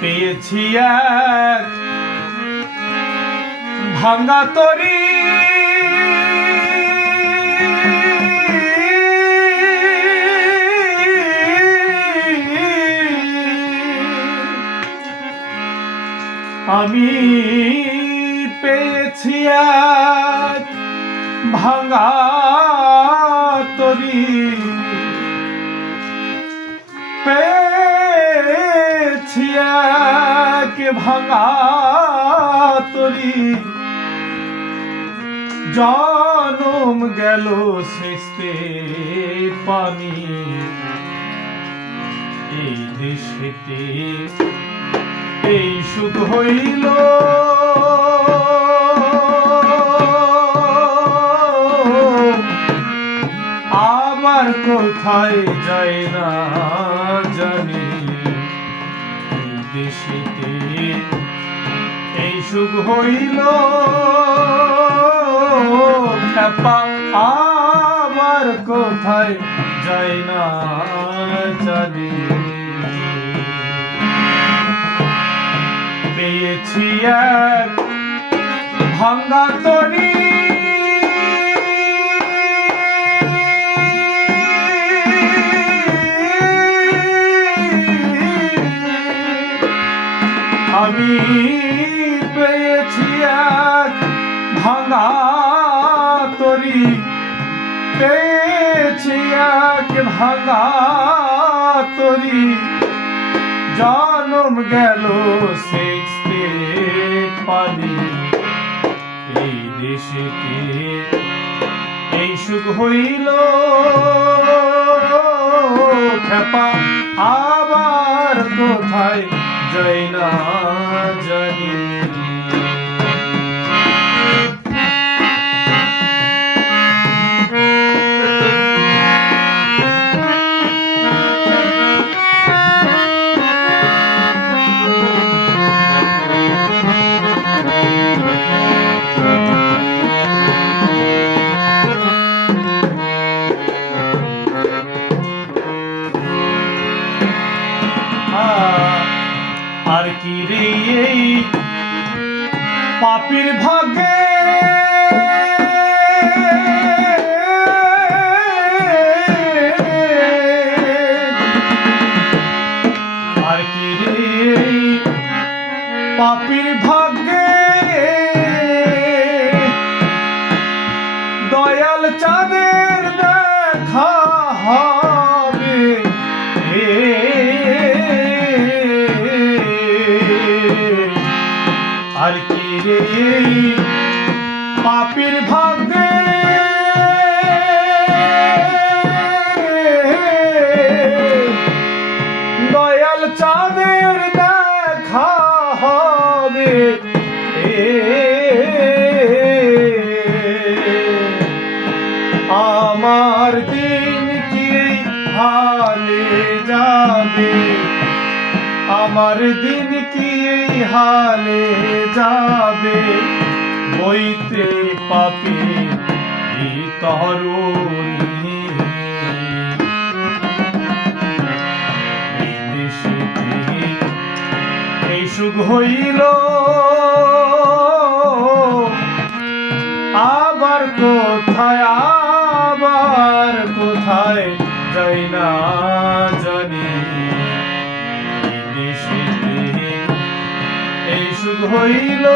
পেয়েছি এক। ভাঙা তরি। আমি পেয়েছি এক। ভাঙ্গা তরি। পেয়েছি এক ভাঙা তরি। জনম গেল সৃষ্টি পানি। এই দেশেতে এই সুখ হইল। আবার কোথায় যায় না জানি। দেশেতে এই সুখ হইল। খ্যাপা আবার কোথায় যায় না জানি। পেয়েছি এক ভাঙ্গা তরি। আমি পেয়েছি এক ভাঙা তরি। পেয়েছি এক ভাঙা তরি। জনম গেল সেচতে পানি। এই দেশেতে এই সুখ হইল? খেপা আবার কোথায় যাই না জানি আর কি এই পাপির ভাগে আমার দিন কি এই হালে যাবে? বইতে পাপি এই সুখ হইল। আবার কোথায় আবার কোথায় যাই না। হইল।